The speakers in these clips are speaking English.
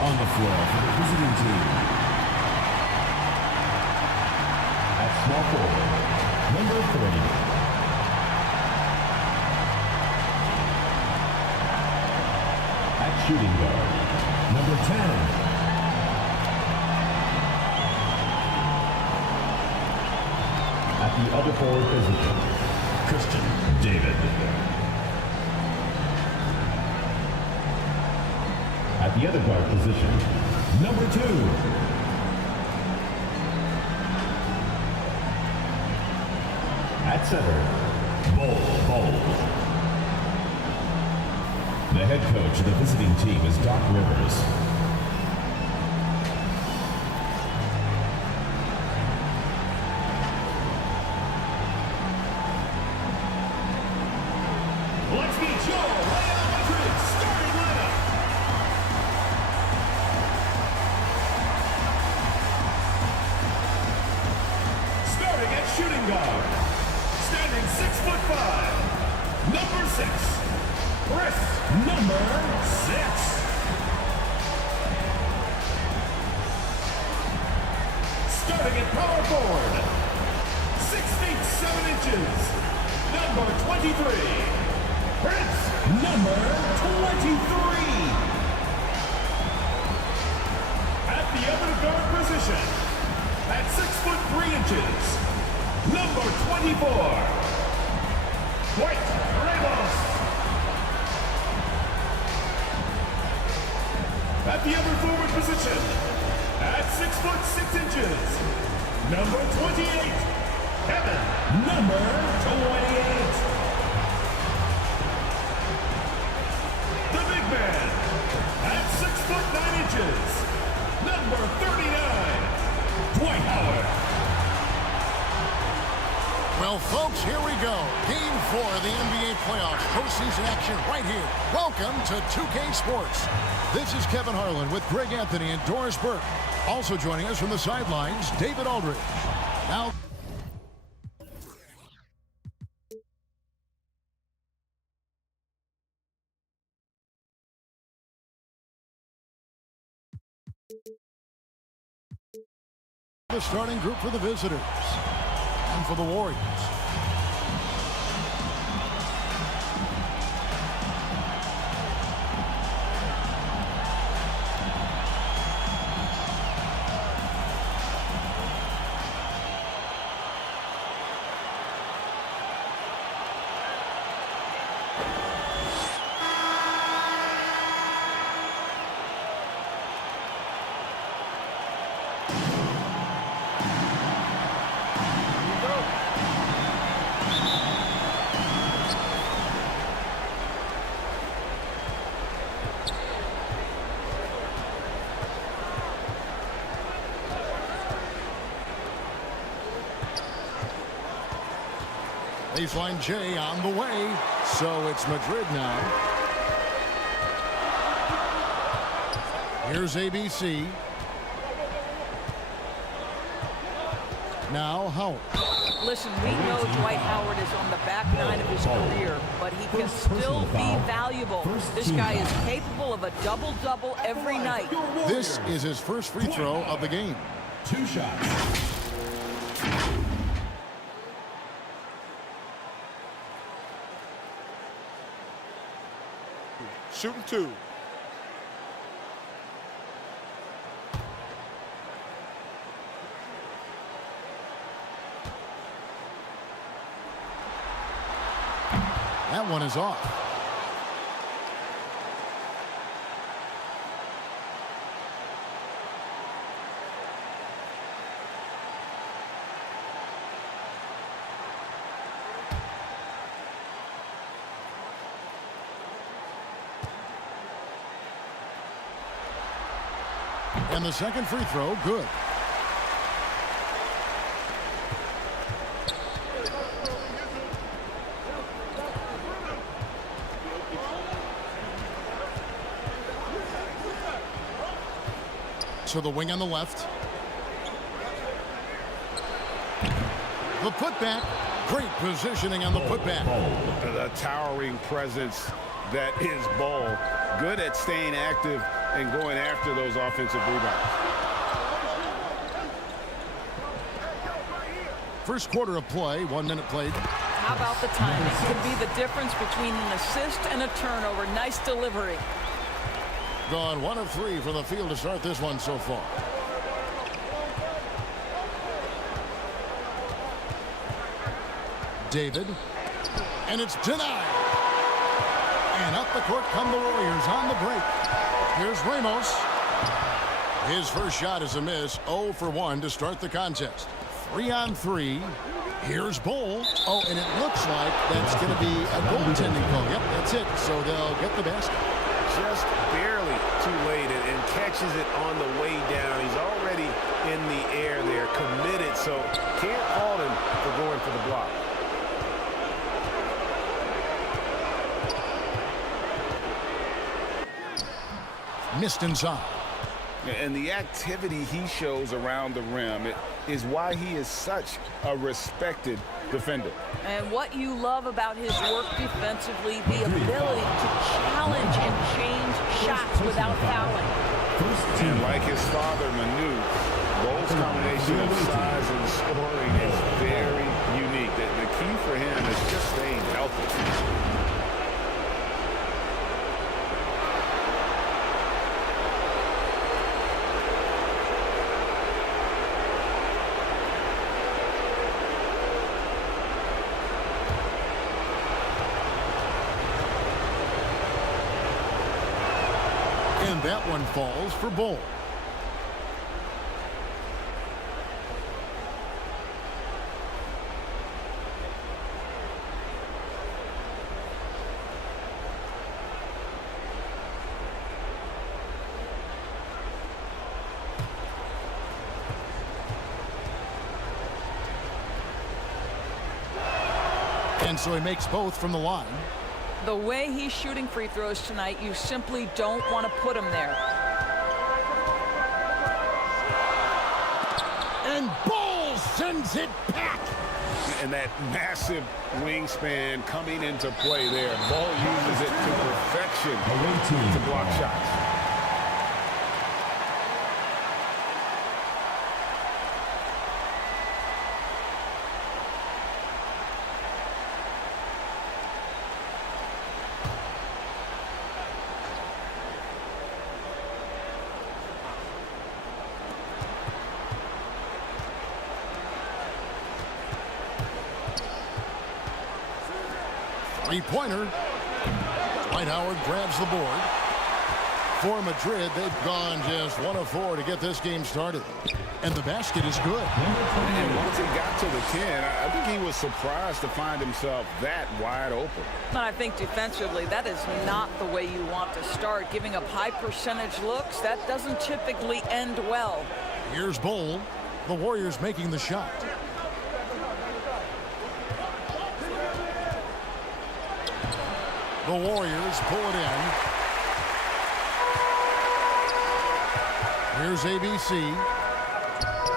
On the floor for the visiting team. At small forward, number 30. At shooting guard, number 10. At the other forward position, Christian David. At the other guard position, number 2. At center, Bol Bol. The head coach of the visiting team is Doc Rivers. Let's meet your Real Madrid starting lineup. Starting at shooting guard, standing 6'5", number 6, Chris, number 6. Starting at power forward, 6 feet 7 inches, number 23. Prince, number 23. At the other guard position, at 6'3" number 24. White Ramos. At the other forward position, at 6'6", number 28. Kevin, number 28. Man, at 6'9", number 39, Dwight Howard. Well, folks, here we go. Game 4 of the NBA playoffs. Postseason action right here. Welcome to 2K Sports. This is Kevin Harlan with Greg Anthony and Doris Burke. Also joining us from the sidelines, David Aldridge. Now, the starting group for the visitors and for the Warriors. Baseline J on the way, so it's Madrid now. Here's ABC. Now Howard. Listen, we know Dwight Howard is on the back nine of his career, but he can still be valuable. This guy is capable of a double-double every night. This is his first free throw of the game. 2 shots. Shooting 2. That one is off. And the second free throw, good. To the wing on the left. The putback. Great positioning on the putback. The towering presence that is Bol. Good at staying active and going after those offensive rebounds. First quarter of play, 1 minute played. How about the timing? Could be the difference between an assist and a turnover. Nice delivery. Gone 1 of 3 from the field to start this one so far. David, and it's denied. And up the court come the Warriors on the break. Here's Ramos. His first shot is a miss. 0 for 1 to start the contest. 3 on 3. Here's Bol. Oh, and it looks like that's going to be a goaltending call. Yep, that's it. So they'll get the basket. Just barely too late and catches it on the way down. He's already in the air there, committed, so can't fault him for going for the block. Missed inside. And the activity he shows around the rim is why he is such a respected defender. And what you love about his work defensively, the ability to challenge and change shots without fouling. And like his father, Manu, Bol's combination of size and scoring is very unique. The key for him is just staying healthy. And that one falls for Bol. And so he makes both from the line. The way he's shooting free throws tonight, you simply don't want to put him there. And Bol sends it back. And that massive wingspan coming into play there. Bol uses it to perfection to block shots. Three-pointer. Dwight Howard grabs the board. For Madrid, they've gone just 1 of 4 to get this game started. And the basket is good. And once he got to the 10, I think he was surprised to find himself that wide open. I think defensively, that is not the way you want to start. Giving up high percentage looks, that doesn't typically end well. Here's Bol. The Warriors making the shot. The Warriors pull it in. Here's ABC.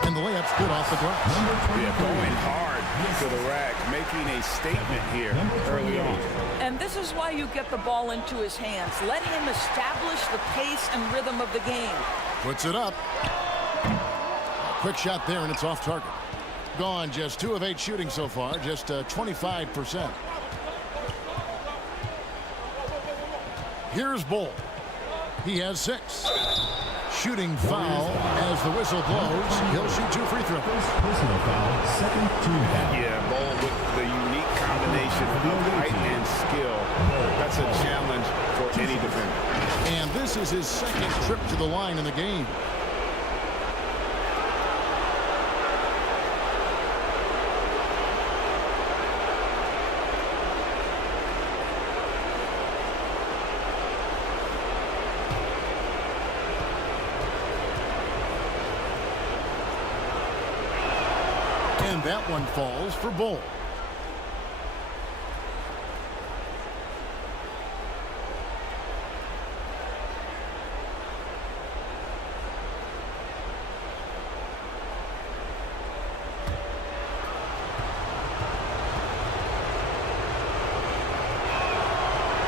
And the layup's good off the glass. Yeah, going hard to the rack, making a statement here early on. And this is why you get the ball into his hands. Let him establish the pace and rhythm of the game. Puts it up. Quick shot there, and it's off target. Gone just 2 of 8 shooting so far, just 25%. Here's Bol. He has 6. Shooting foul as the whistle blows. He'll shoot 2 free throws. Personal foul, second team foul. Yeah, Bol with the unique combination of height and skill. That's a challenge for any defender. And this is his 2nd trip to the line in the game. And that one falls for Bol.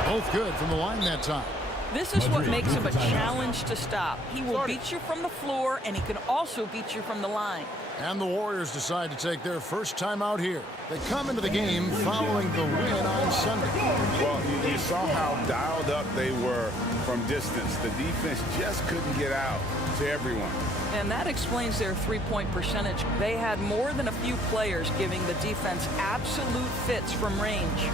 Both good from the line that time. This is what makes him a challenge to stop. He will beat you from the floor, and he can also beat you from the line. And the Warriors decide to take their first time out here. They come into the game following the win on Sunday. Well, you saw how dialed up they were from distance. The defense just couldn't get out to everyone. And that explains their three-point percentage. They had more than a few players giving the defense absolute fits from range.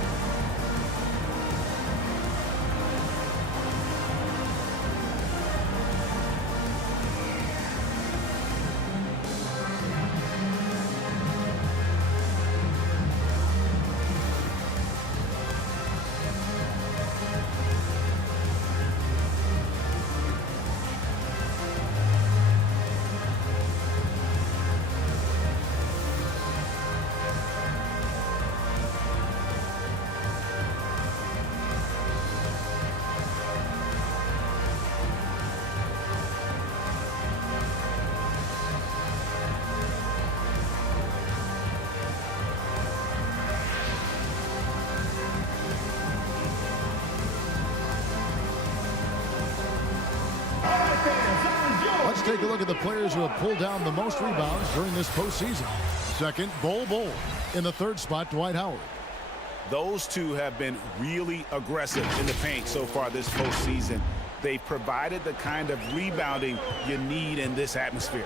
Let's take a look at the players who have pulled down the most rebounds during this postseason. Second, Bol Bol. In the third spot, Dwight Howard. Those two have been really aggressive in the paint so far this postseason. They've provided the kind of rebounding you need in this atmosphere.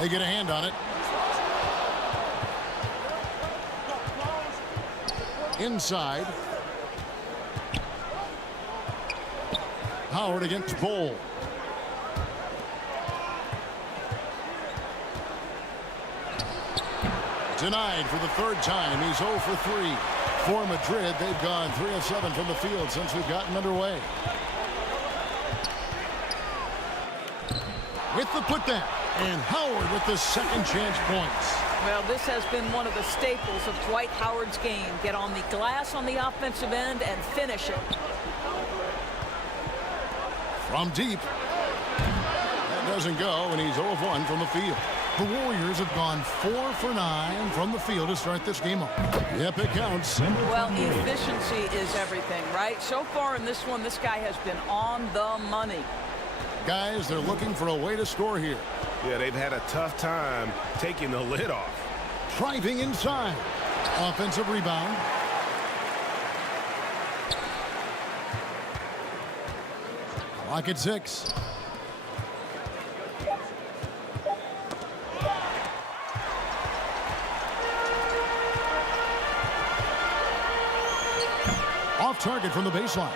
They get a hand on it. Inside. Howard against Bol. Denied for the third time. He's 0 for 3. For Madrid, they've gone 3 of 7 from the field since we've gotten underway. With the putdown. And Howard with the second chance points. Well, this has been one of the staples of Dwight Howard's game. Get on the glass on the offensive end and finish it. From deep. That doesn't go, and he's 0 of 1 from the field. The Warriors have gone 4 for 9 from the field to start this game off. Yep, it counts. Well, efficiency is everything, right? So far in this one, this guy has been on the money. Guys, they're looking for a way to score here. Yeah, they've had a tough time taking the lid off. Driving inside. Offensive rebound. Clock at 6. Off target from the baseline.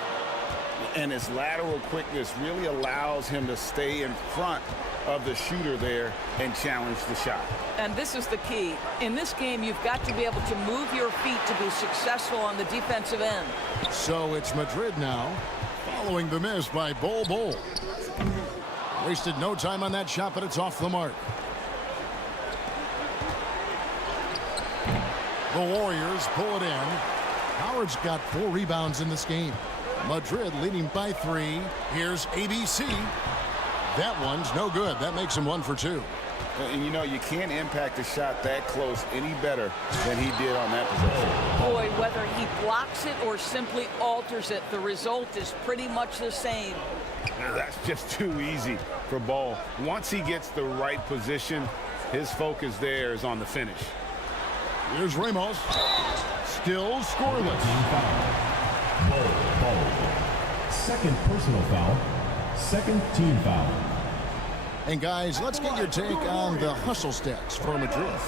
And his lateral quickness really allows him to stay in front of the shooter there and challenge the shot. And this is the key. In this game, you've got to be able to move your feet to be successful on the defensive end. So it's Madrid now, following the miss by Bol Bol. Wasted no time on that shot, but it's off the mark. The Warriors pull it in. Howard's got 4 rebounds in this game. Madrid leading by 3. Here's ABC. That one's no good. That makes him 1 for 2. And you know, you can't impact a shot that close any better than he did on that possession. Boy, whether he blocks it or simply alters it, the result is pretty much the same. Now, that's just too easy for Bol. Once he gets the right position, his focus there is on the finish. Here's Ramos. Still scoreless. Bol. Second personal foul. Second team foul. And guys, let's get your take on the hustle stats for Madrid.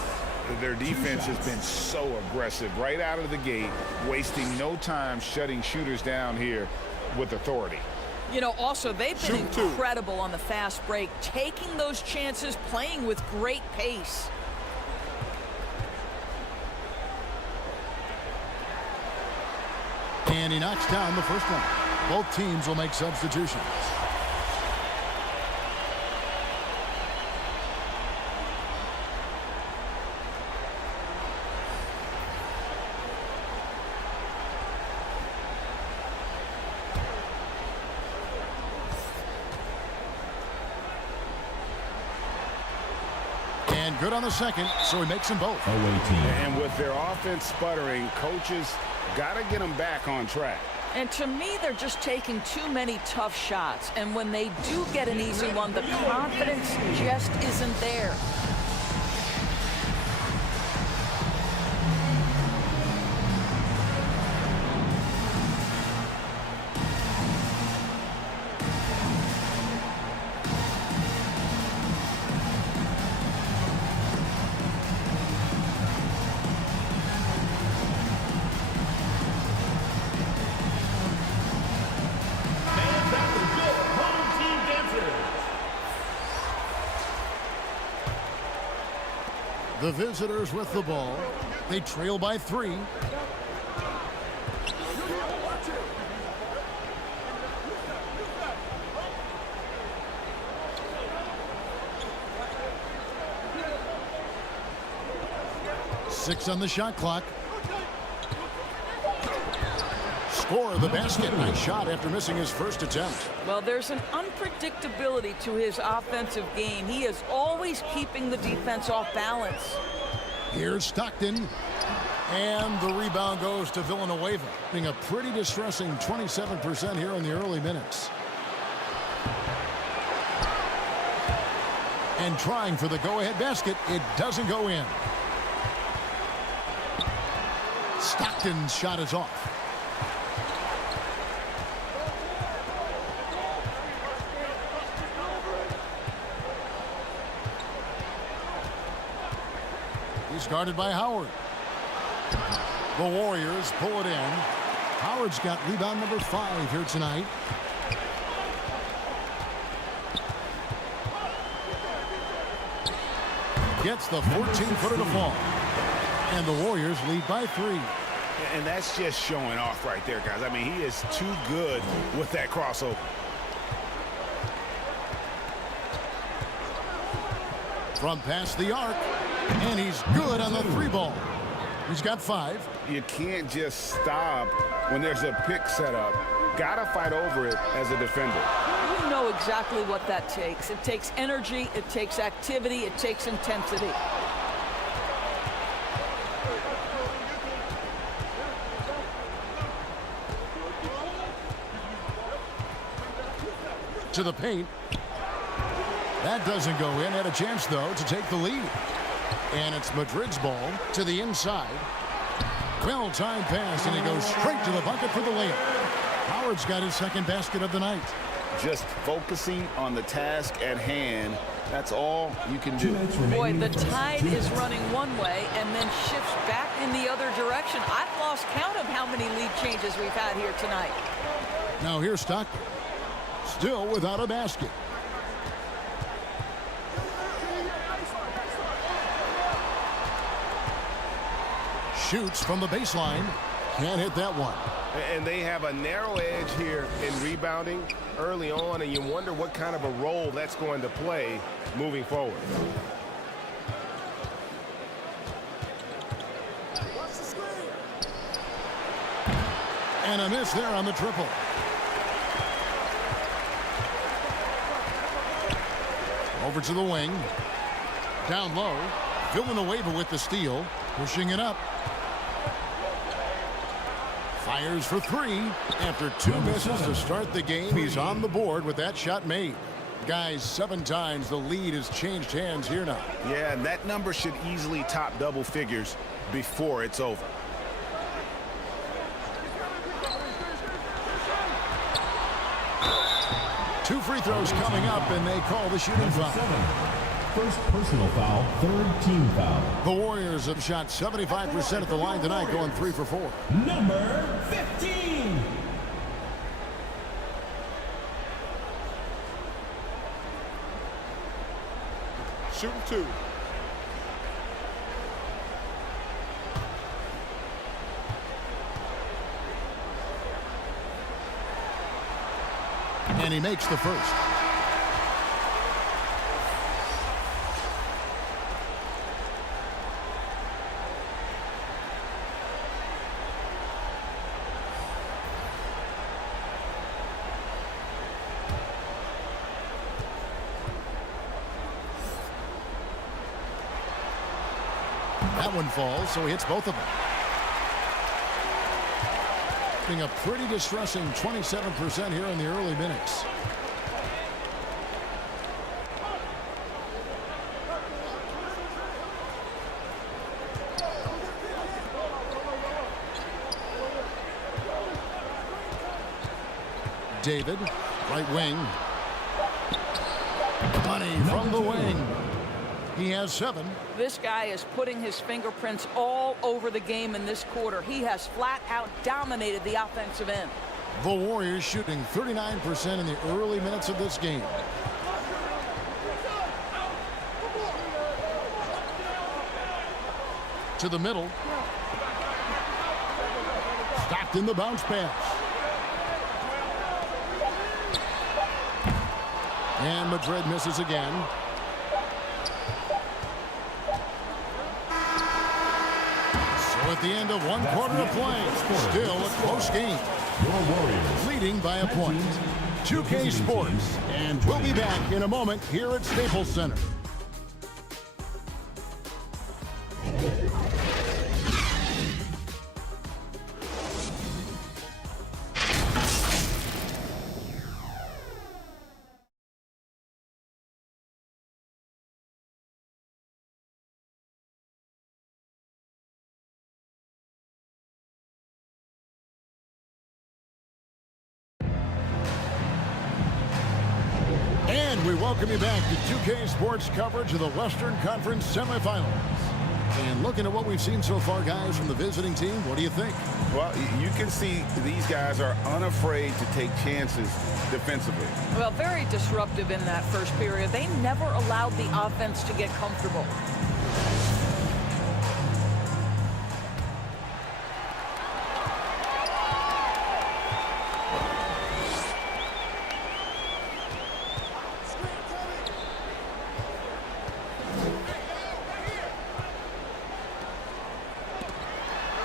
Their defense has been so aggressive right out of the gate, wasting no time shutting shooters down here with authority. You know, also, they've been incredible on the fast break, taking those chances, playing with great pace. And he knocks down the first one. Both teams will make substitutions. And good on the second, so he makes them both. Away team. And with their offense sputtering, coaches got to get them back on track. And to me, they're just taking too many tough shots. And when they do get an easy one, the confidence just isn't there. The visitors with the ball. They trail by 3. Six on the shot clock. Score the basket. Nice shot after missing his first attempt. Well, there's an unpredictability to his offensive game. He is always keeping the defense off balance. Here's Stockton. And the rebound goes to Villanueva. Being a pretty distressing 27% here in the early minutes. And trying for the go-ahead basket. It doesn't go in. Stockton's shot is off. He's guarded by Howard. The Warriors pull it in. Howard's got rebound number 5 here tonight. Gets the 14-footer to fall. And the Warriors lead by 3. And that's just showing off right there, guys. I mean, he is too good with that crossover. From past the arc. And he's good on the 3-ball. He's got 5. You can't just stop when there's a pick set up. Gotta fight over it as a defender. You know exactly what that takes. It takes energy, it takes activity, it takes intensity. To the paint. That doesn't go in. Had a chance, though, to take the lead. And it's Madrid's ball to the inside. Well-timed pass, and he goes straight to the bucket for the layup. Howard's got his second basket of the night. Just focusing on the task at hand. That's all you can do. Boy, the tide is running one way and then shifts back in the other direction. I've lost count of how many lead changes we've had here tonight. Now here's Stockton. Still without a basket. Shoots from the baseline. Can't hit that one. And they have a narrow edge here in rebounding early on, and you wonder what kind of a role that's going to play moving forward. And a miss there on the triple. Over to the wing. Down low. Villanueva with the steal. Pushing it up. Fires for 3. After 2 misses to start the game, he's on the board with that shot made. Guys, 7 times the lead has changed hands here now. Yeah, and that number should easily top double figures before it's over. Two free throws coming up, and they call the shooting foul. 7. First personal foul, third team foul. The Warriors have shot 75% at the line tonight, going 3 for 4. Number 15. Shooting 2. And he makes the first. That one falls, so he hits both of them. shooting a pretty distressing 27% here in the early minutes. David, right wing. Money from the wing. He has 7. This guy is putting his fingerprints all over the game in this quarter. He has flat out dominated the offensive end. The Warriors shooting 39% in the early minutes of this game. To the middle. Stopped in the bounce pass. And Madrid misses again. So at the end of 1 quarter of play, still a close game. Your Warriors Leading by a point. 2K Sports. And we'll be back in a moment here at Staples Center. And we welcome you back to 2K Sports coverage of the Western Conference semifinals. And looking at what we've seen so far, guys, from the visiting team, what do you think? Well, you can see these guys are unafraid to take chances defensively. Well, very disruptive in that first period. They never allowed the offense to get comfortable.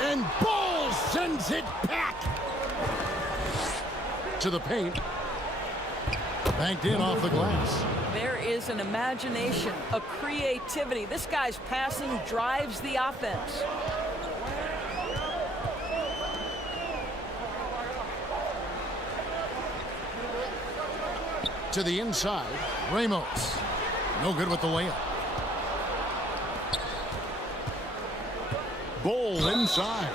And Bol sends it back to the paint. Banked in off the glass. There is an imagination, a creativity. This guy's passing drives the offense. To the inside, Ramos. No good with the layup. Bol inside.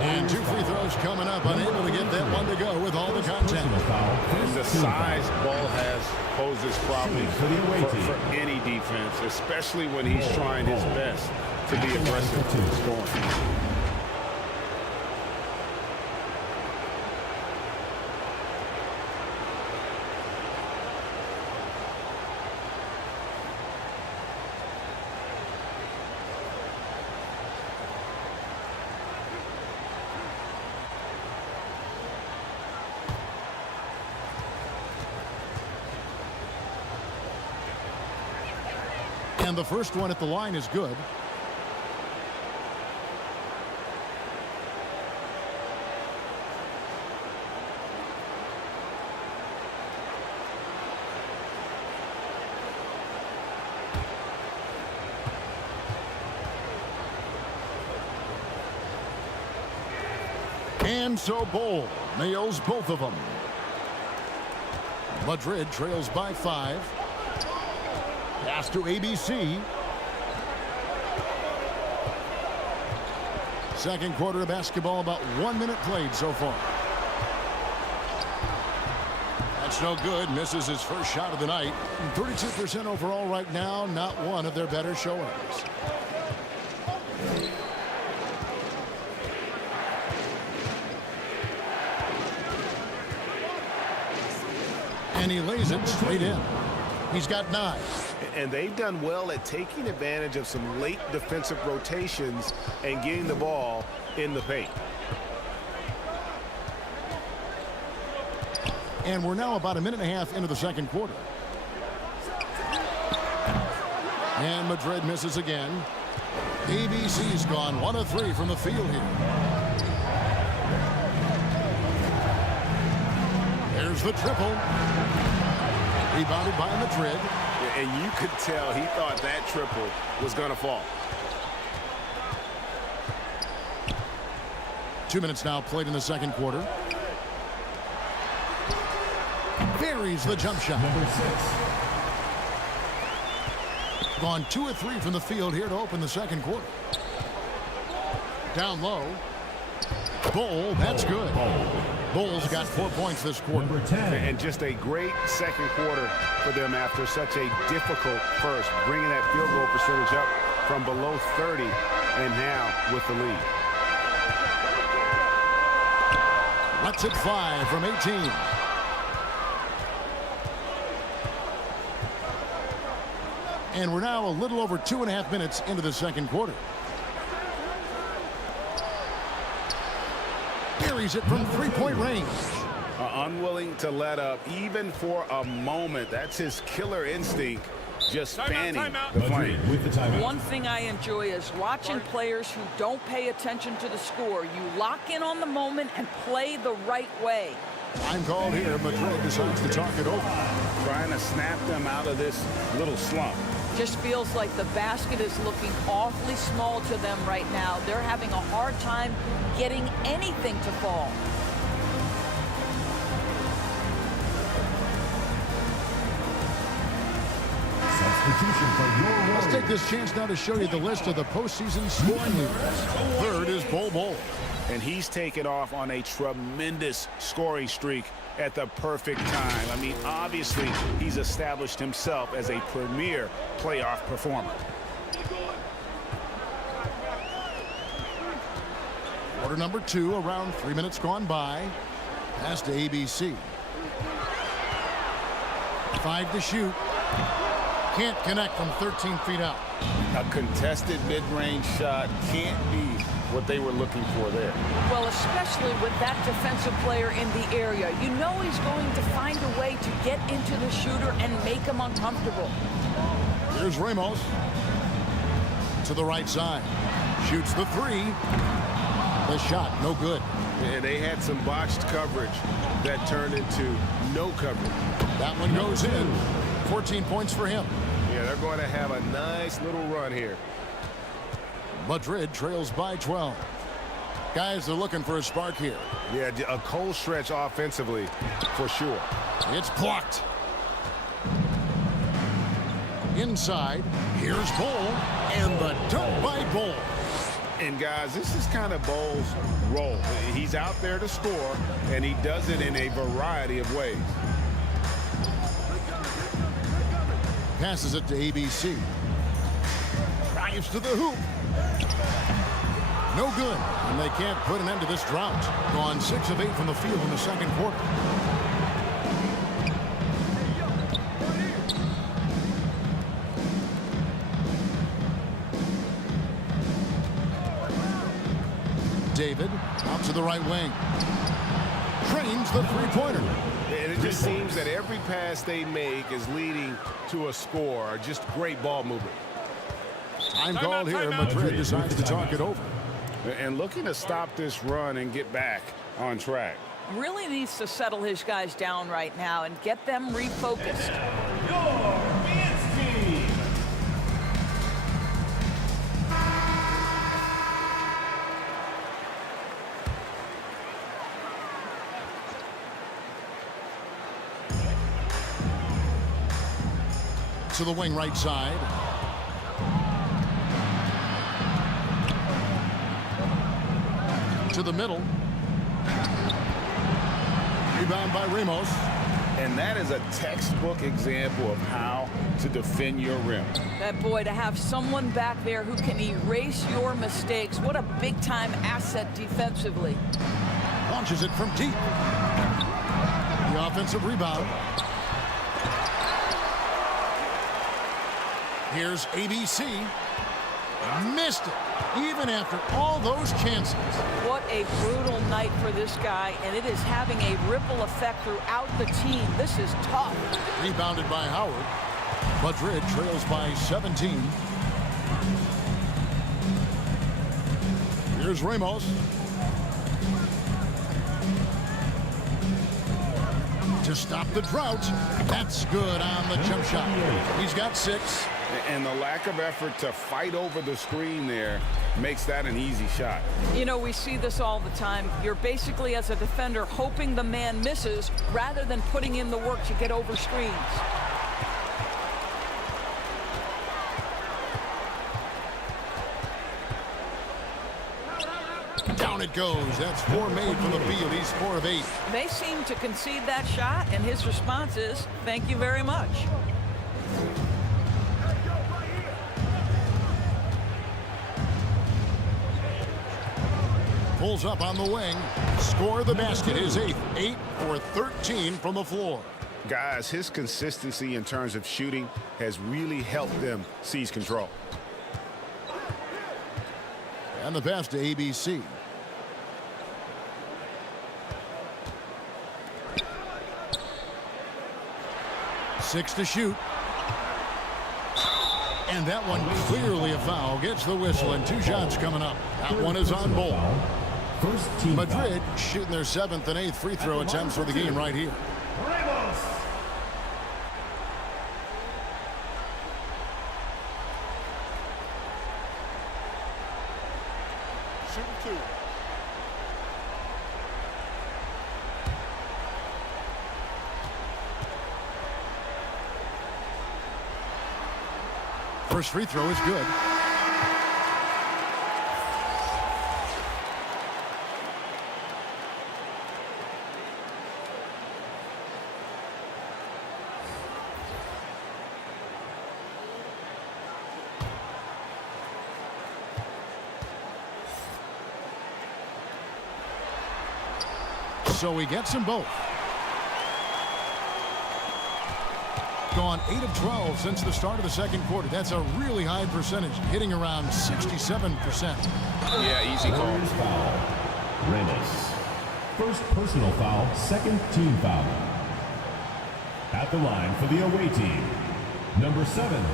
And 2 free throws coming up. Unable to get that one to go with all the contact. And the size Bol has poses problems for any defense, especially when he's trying his best to be aggressive in scoring. And the first one at the line is good. And so Bol nails both of them. Madrid trails by 5. Pass to ABC. Second quarter of basketball, about 1 minute played so far. That's no good. Misses his first shot of the night. 32% overall right now. Not one of their better showings. And he lays it straight in. He's got 9. And they've done well at taking advantage of some late defensive rotations and getting the ball in the paint. And we're now about a minute and a half into the second quarter. And Madrid misses again. ABC's gone 1 of 3 from the field here. There's the triple. Rebounded by Madrid. And you could tell he thought that triple was going to fall. 2 minutes now played in the second quarter. Buries the jump shot. Number 6. Gone 2 of 3 from the field here to open the second quarter. Down low. Bol, that's good. Bol's got 4 points this quarter. Number 10. And just a great second quarter for them after such a difficult first, bringing that field goal percentage up from below 30 and now with the lead. Let's it fly from 18. And we're now a little over 2.5 minutes into the second quarter. Buries it from three-point range. Unwilling to let up even for a moment. That's his killer instinct, just fanning the flame. With the timeout. One thing I enjoy is watching players who don't pay attention to the score. You lock in on the moment and play the right way. I'm called here. Madrid decides to talk it over. Trying to snap them out of this little slump. Just feels like the basket is looking awfully small to them right now. They're having a hard time getting anything to fall. Substitution for your Let's Warriors. take this chance now to show you the list of the postseason scoring leaders. Third is Bol Bol. And he's taken off on a tremendous scoring streak at the perfect time. I mean, obviously, he's established himself as a premier playoff performer. Quarter number 2, around 3 minutes gone by. Pass to ABC. 5 to shoot. Can't connect from 13 feet out. A contested mid-range shot can't be what they were looking for there. Well, especially with that defensive player in the area. You know he's going to find a way to get into the shooter and make him uncomfortable. Here's Ramos. To the right side. Shoots the 3. The shot, no good. And they had some botched coverage that turned into no coverage. That one goes in. 14 points for him. Yeah, they're going to have a nice little run here. Madrid trails by 12. Guys, they're looking for a spark here. Yeah, a cold stretch offensively for sure. It's blocked. Inside, here's Bol, and the dunk by Bol. And guys, this is kind of Bol's role. He's out there to score, and he does it in a variety of ways. Passes it to ABC. Drives to the hoop. No good. And they can't put an end to this drought. Gone 6 of 8 from the field in the second quarter. David out to the right wing. Trains the three-pointer. And it just seems that every pass they make is leading to a score. Just great ball movement. Time called here. Madrid decides to talk it over. And looking to stop this run and get back on track. Really needs to settle his guys down right now and get them refocused. Your man's team. To the wing right side. To the middle. Rebound by Ramos. And that is a textbook example of how to defend your rim. That boy, to have someone back there who can erase your mistakes, what a big-time asset defensively. Launches it from deep. The offensive rebound. Here's ABC. Missed it, even after all those chances. What a brutal night for this guy, and it is having a ripple effect throughout the team. This is tough. Rebounded by Howard. Madrid trails by 17. Here's Ramos. To stop the drought. That's good on the jump shot. He's got 6. And the lack of effort to fight over the screen there makes that an easy shot. You know, we see this all the time. You're basically, as a defender, hoping the man misses rather than putting in the work to get over screens. Down it goes. That's 4 made from the field. He's 4 of 8. They seem to concede that shot, and his response is, thank you very much. Pulls up on the wing. Score the basket. His 8th. 8 for 13 from the floor. Guys, his consistency in terms of shooting has really helped them seize control. And the pass to ABC. Six to shoot. And that one clearly a foul. Gets the whistle, and 2 shots coming up. That one is on Bol. First team Madrid shooting their 7th and 8th free throw attempts for the game right here. Shooting 2. First free throw is good. So he gets them both. Gone 8 of 12 since the start of the second quarter. That's a really high percentage, hitting around 67%. Yeah, easy call. Warriors foul. Reyes. First personal foul, second team foul. At the line for the away team, number 7.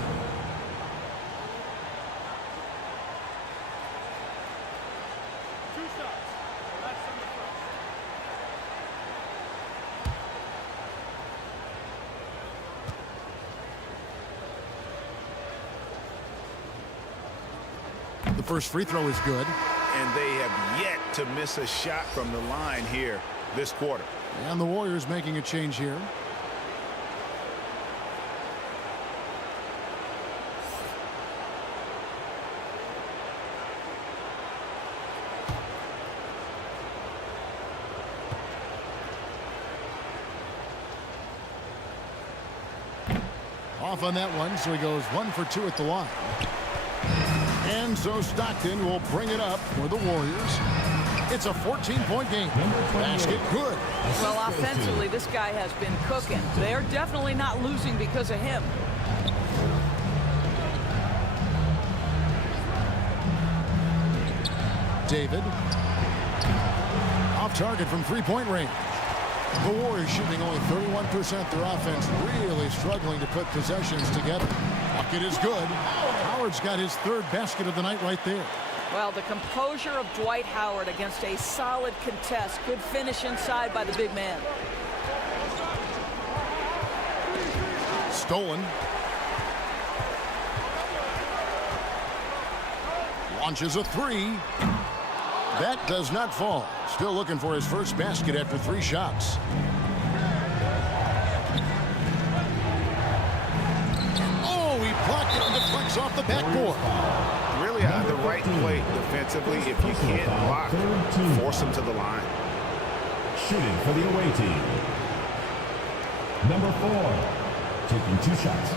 The first free throw is good. And they have yet to miss a shot from the line here this quarter. And the Warriors making a change here. Off on that one, so he goes 1 for 2 at the line. And so Stockton will bring it up for the Warriors. It's a 14-point game. Basket good. Well, offensively, this guy has been cooking. They're definitely not losing because of him. David. Off target from 3-point range. The Warriors shooting only 31%. Their offense really struggling to put possessions together. Bucket is good. Howard's got his 3rd basket of the night right there. Well, the composure of Dwight Howard against a solid contest. Good finish inside by the big man. Stolen. Launches a 3. That does not fall. Still looking for his first basket after 3 shots. Oh, he blocked it and deflects off the backboard. Really had the right play defensively. If you can't block, force him to the line. Shooting for the away team, number 4, taking 2 shots.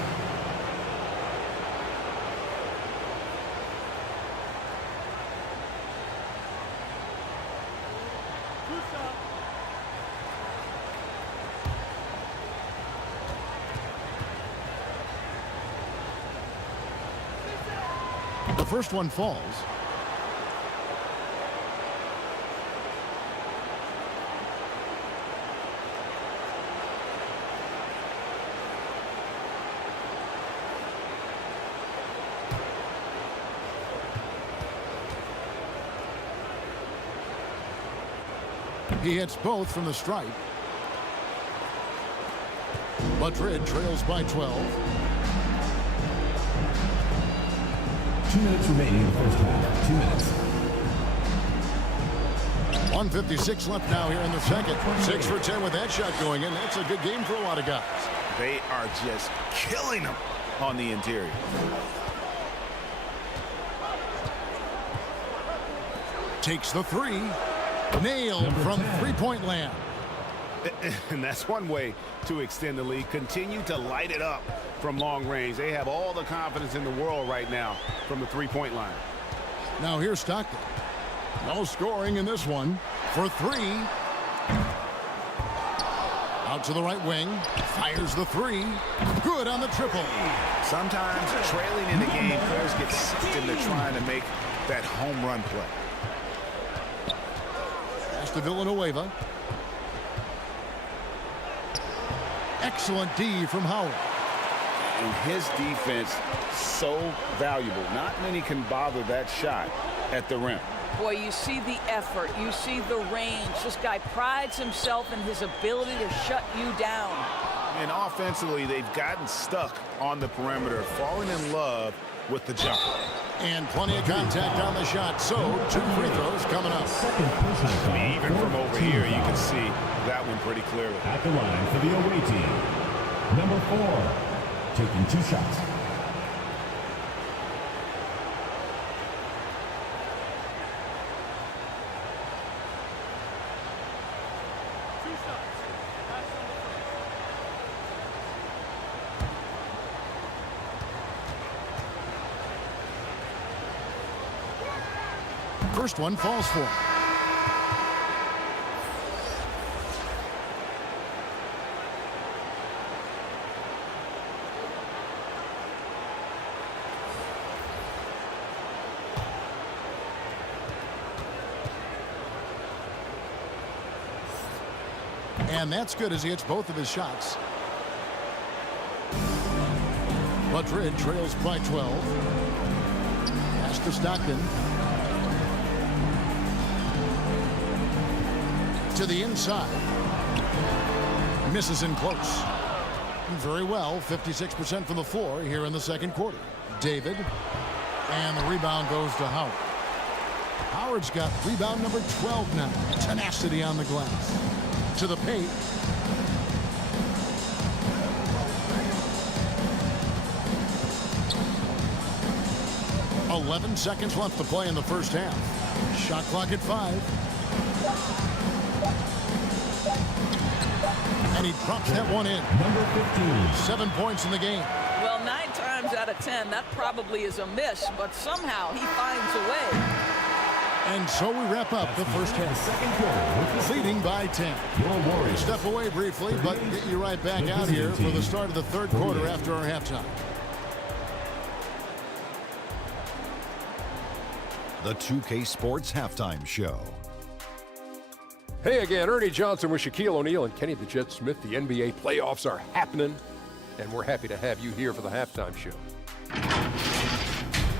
The first one falls. He hits both from the stripe. Madrid trails by 12. 2 minutes remaining in the first half. 2 minutes. 1:56 left now here in the second. 6 for 10 with that shot going in. That's a good game for a lot of guys. They are just killing them on the interior. Takes the three. Nailed from three-point land. And that's one way to extend the lead. Continue to light it up from long range. They have all the confidence in the world right now from the three-point line. Now here's Stockton. No scoring in this one. For three. Out to the right wing. Fires the three. Good on the triple. Sometimes trailing in the game, players get sucked into trying to make that home run play. Pass to Villanueva. Excellent D from Howard. And his defense so valuable. Not many can bother that shot at the rim. Boy, you see the effort. You see the range. This guy prides himself in his ability to shut you down. And offensively, they've gotten stuck on the perimeter, falling in love with the jumper. And plenty of contact on the shot. So, 2 free throws coming up. I mean, even from over here, you can see that one pretty clearly. At the line for the away team. Number 4, taking 2 shots. First one falls for. And that's good as he hits both of his shots. Madrid trails by 12. Pass to Stockton. To the inside. Misses in close. Very well, 56% from the floor here in the second quarter. David. And the rebound goes to Howard. Howard's got rebound number 12 now. Tenacity on the glass. To the paint. "11 seconds left to play in the first half. Shot clock at 5. And he drops that one in. Number 15. 7 points in the game. Well, 9 times out of 10, that probably is a miss, but somehow he finds a way. And so we wrap up the first half. Second quarter. Leading by 10. Your Warriors. Step away briefly, but get you right back out here for the start of the third quarter after our halftime. The 2K Sports Halftime Show. Hey again, Ernie Johnson with Shaquille O'Neal and Kenny the Jet Smith. The NBA playoffs are happening, and we're happy to have you here for the halftime show.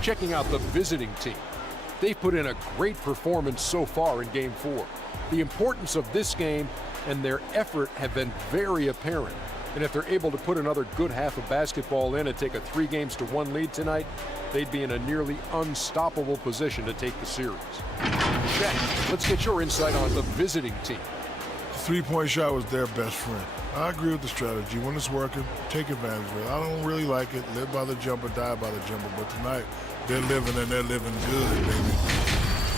Checking out the visiting team. They've put in a great performance so far in Game 4. The importance of this game and their effort have been very apparent. And if they're able to put another good half of basketball in and take a 3-1 lead tonight, they'd be in a nearly unstoppable position to take the series. Jack, let's get your insight on the visiting team. The three-point shot was their best friend. I agree with the strategy. When it's working, take advantage of it. I don't really like it. Live by the jumper, die by the jumper. But tonight, they're living and they're living good, baby.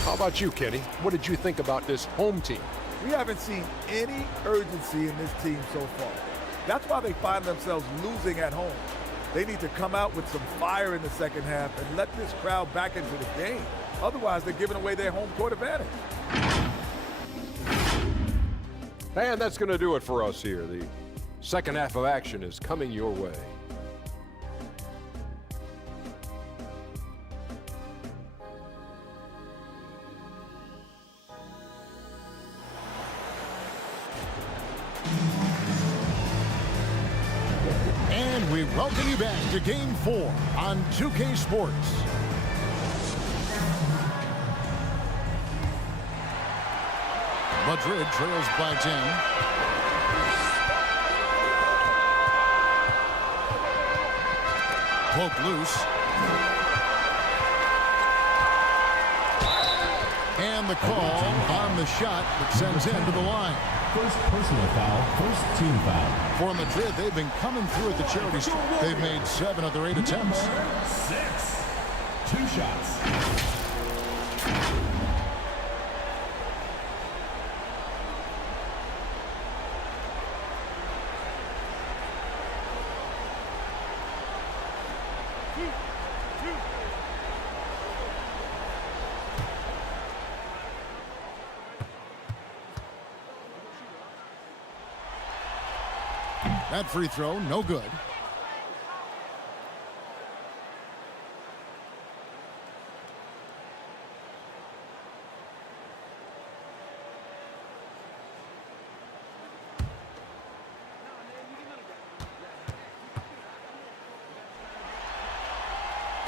How about you, Kenny? What did you think about this home team? We haven't seen any urgency in this team so far. That's why they find themselves losing at home. They need to come out with some fire in the second half and let this crowd back into the game. Otherwise, they're giving away their home court advantage. And that's going to do it for us here. The second half of action is coming your way. And we welcome you back to Game 4 on 2K Sports. Madrid trails by 10. Poke loose. And the call on the shot that sends him to the line. First personal foul, first team foul. For Madrid, they've been coming through at the charity stripe. They've made 7 of their 8 attempts. 6. 2 shots. That free throw, no good.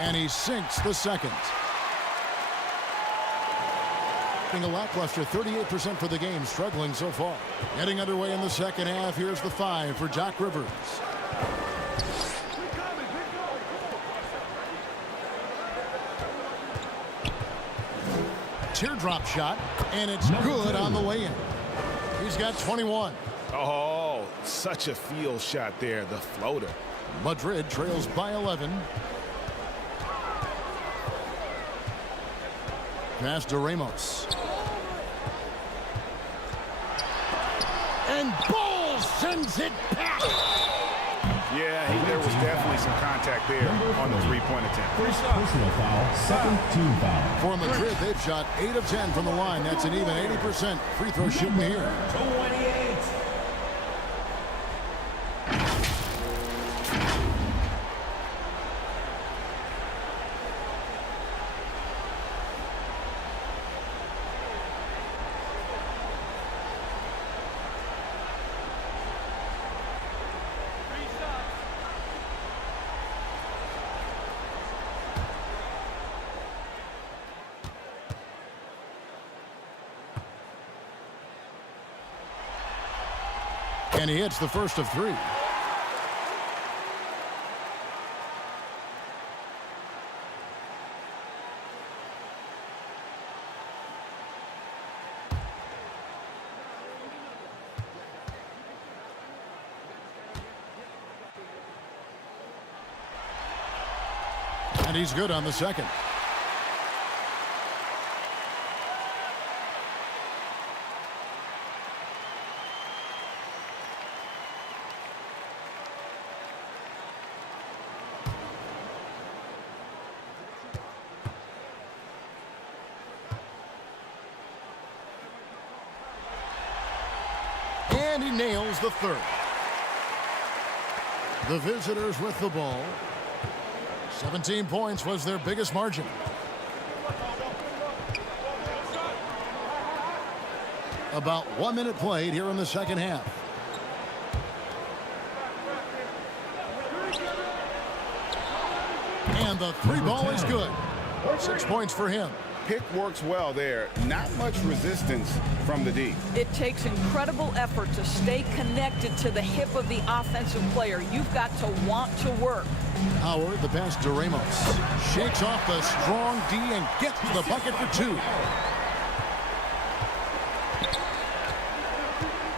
And he sinks the second. A lackluster 38% for the game, struggling so far. Getting underway in the second half. Here's the 5 for Doc Rivers. Teardrop shot, and it's good on the way in. He's got 21. Oh, such a field shot there, the floater. Madrid trails by 11. Pass to Ramos. And Bol sends it back. Yeah, there was definitely some contact there on the three-point attempt. First personal foul, second team foul. For Madrid, they've shot 8 of 10 from the line. That's an even 80% free throw shooting here. 28. And he hits the first of 3. And he's good on the second. And he nails the third. The visitors with the ball. 17 points was their biggest margin. About 1 minute played here in the second half. And the 3 ball is good. 6 points for him. Pick works well there. Not much resistance from the D. It takes incredible effort to stay connected to the hip of the offensive player. You've got to want to work. Howard, the pass to Ramos. Shakes off the strong D and gets the bucket for 2.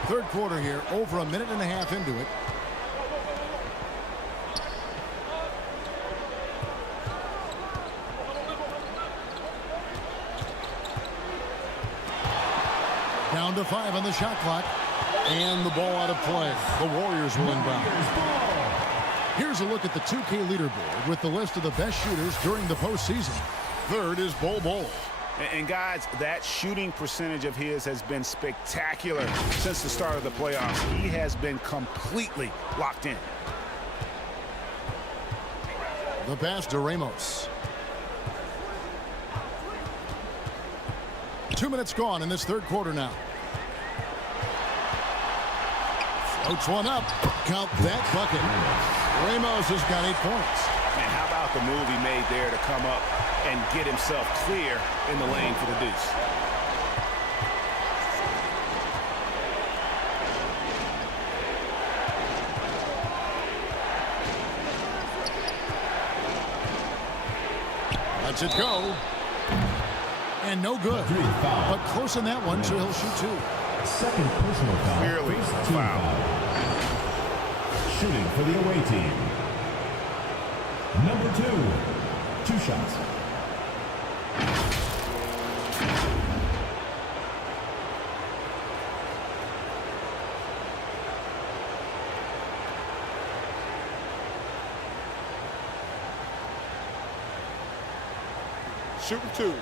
Third quarter here, over a minute and a half into it. Down to 5 on the shot clock. And the ball out of play. The Warriors will inbound. Here's a look at the 2K leaderboard with the list of the best shooters during the postseason. Third is Bol Bol. And guys, that shooting percentage of his has been spectacular since the start of the playoffs. He has been completely locked in. The pass to Ramos. 2 minutes gone in this third quarter now. Floats one up. Count that bucket. Ramos has got 8 points. And how about the move he made there to come up and get himself clear in the lane for the deuce? Lets it go. And no good. But close in that one, so he'll shoot 2. Second personal foul. Clearly First a team foul. Shooting for the away team. Number 2. 2 shots. Shooting 2.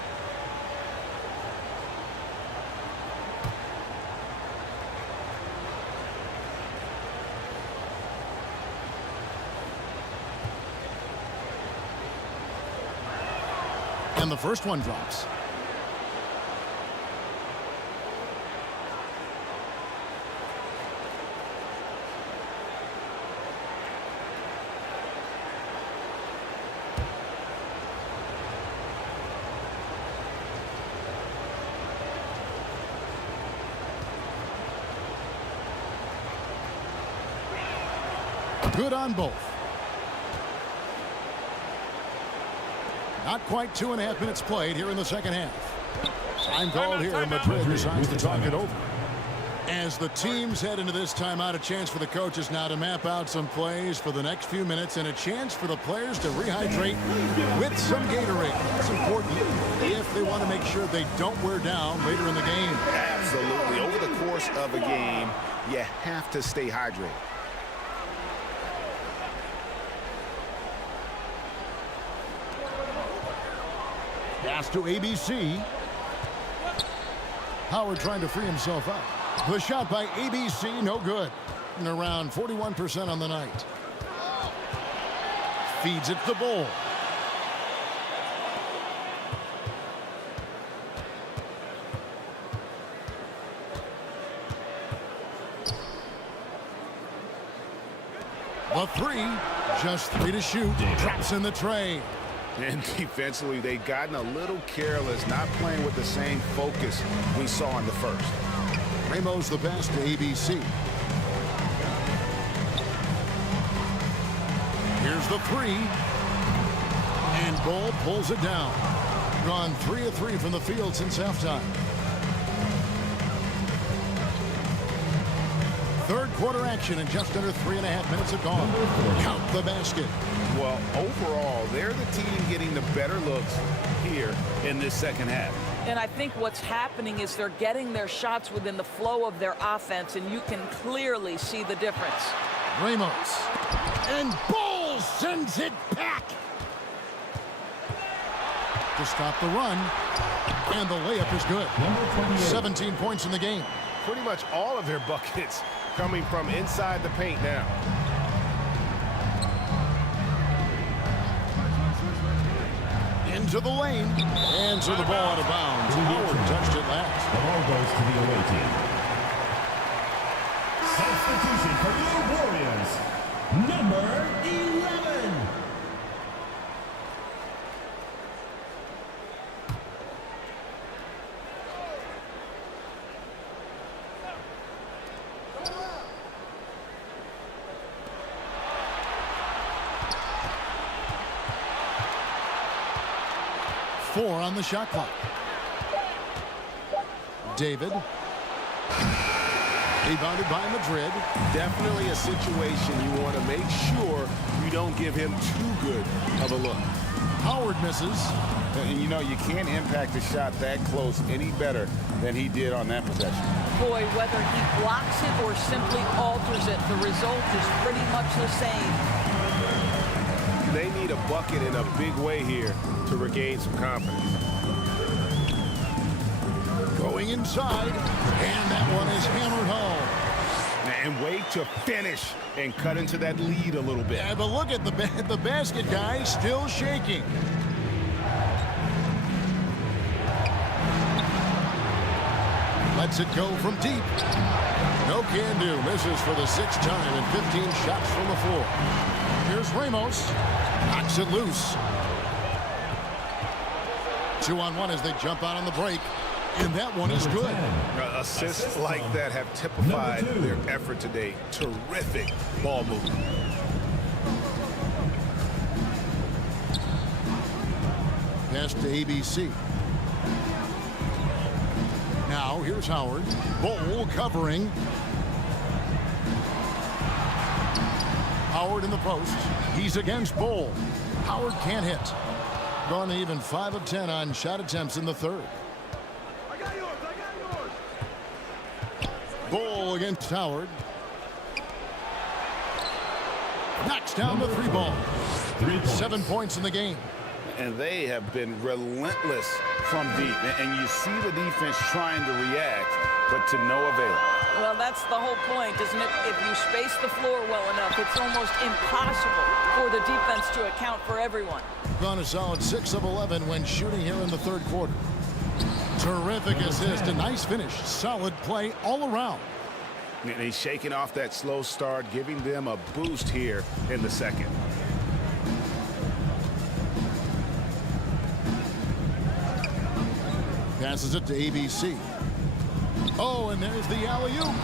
And the first one drops. Good on both. Not quite 2.5 minutes played here in the second half. Time called here, and Madrid decides to talk it over. As the teams head into this timeout, a chance for the coaches now to map out some plays for the next few minutes and a chance for the players to rehydrate with some Gatorade. It's important if they want to make sure they don't wear down later in the game. Absolutely. Over the course of a game, you have to stay hydrated. Pass to ABC. Howard trying to free himself up. The shot by ABC, no good. And around 41% on the night. Feeds it to Bol. The 3, just 3 to shoot. Drops in the tray. And defensively, they've gotten a little careless, not playing with the same focus we saw in the first. Ramos the pass to ABC. Here's the 3. And Bol pulls it down. Gone 3 of 3 from the field since halftime. Third quarter action, and just under 3.5 minutes have gone. Count the basket. Well, overall, they're the team getting the better looks here in this second half. And I think what's happening is they're getting their shots within the flow of their offense, and you can clearly see the difference. Ramos. And Bol sends it back. To stop the run. And the layup is good. 17 points in the game. Pretty much all of their buckets coming from inside the paint now. Into the lane. And so the ball out of bounds. Howard touched it last. The ball goes to the away team. Substitution for the Warriors. Number 11. Four on the shot clock. David. Rebounded by Madrid. Definitely a situation you want to make sure you don't give him too good of a look. Howard misses. And you know, you can't impact a shot that close any better than he did on that possession. Boy, whether he blocks it or simply alters it, the result is pretty much the same. They need a bucket in a big way here to regain some confidence. Going inside, and that one is hammered home. And wait to finish and cut into that lead a little bit. Yeah, but look at the basket guy still shaking. Lets it go from deep. No can do. Misses for the 6th time and 15 shots from the floor. Here's Ramos. Knocks it loose. 2-on-1 as they jump out on the break. And that one is good. Assists like that have typified their effort today. Terrific ball movement. Pass to ABC. Now, here's Howard. Bol covering. Howard in the post. He's against Bol. Howard can't hit. Gone even 5 of 10 on shot attempts in the third. Bol against Howard. Knocks down the 3 ball. 7 points in the game. And they have been relentless from deep. And you see the defense trying to react, but to no avail. Well, that's the whole point, isn't it? If you space the floor well enough, it's almost impossible for the defense to account for everyone. Gone a solid 6 of 11 when shooting here in the third quarter. Terrific assist, a nice finish. Solid play all around. And he's shaking off that slow start, giving them a boost here in the second. Passes it to ABC. Oh, and there's the alley-oop.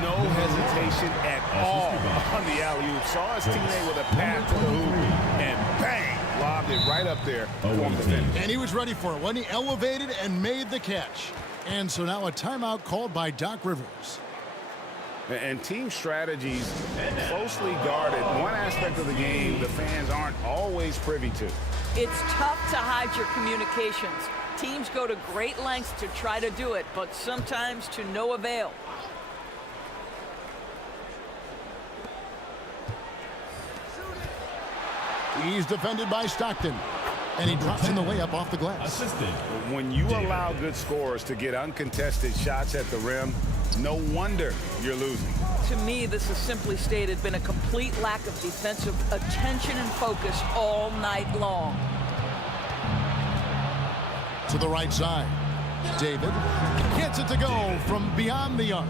No hesitation at all on the alley-oop. Saw his teammate with a path to the hoop, and bang, lobbed it right up there for the finish. And he was ready for it when he elevated and made the catch. And so now a timeout called by Doc Rivers. And team strategies closely guarded. One aspect of the game the fans aren't always privy to. It's tough to hide your communications. Teams go to great lengths to try to do it, but sometimes to no avail. He's defended by Stockton. And he drops in the layup off the glass. When you allow good scorers to get uncontested shots at the rim, no wonder you're losing. To me, this has simply stated been a complete lack of defensive attention and focus all night long. To the right side. David gets it to go from beyond the arc.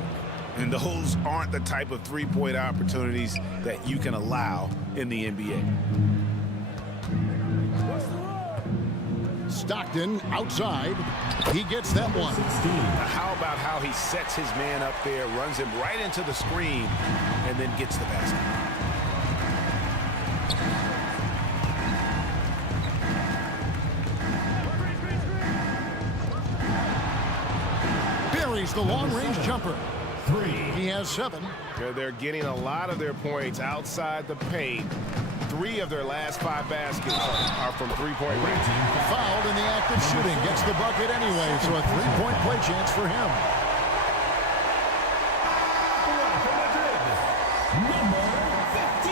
And those aren't the type of three-point opportunities that you can allow in the NBA. Stockton outside. He gets that one. How about how he sets his man up there, runs him right into the screen, and then gets the basket. Buries the long-range jumper. He has 7. They're getting a lot of their points outside the paint. 3 of their last 5 baskets are from three-point range. Fouled in the act of shooting. Gets the bucket anyway, so a 3-point play chance for him. Number 15.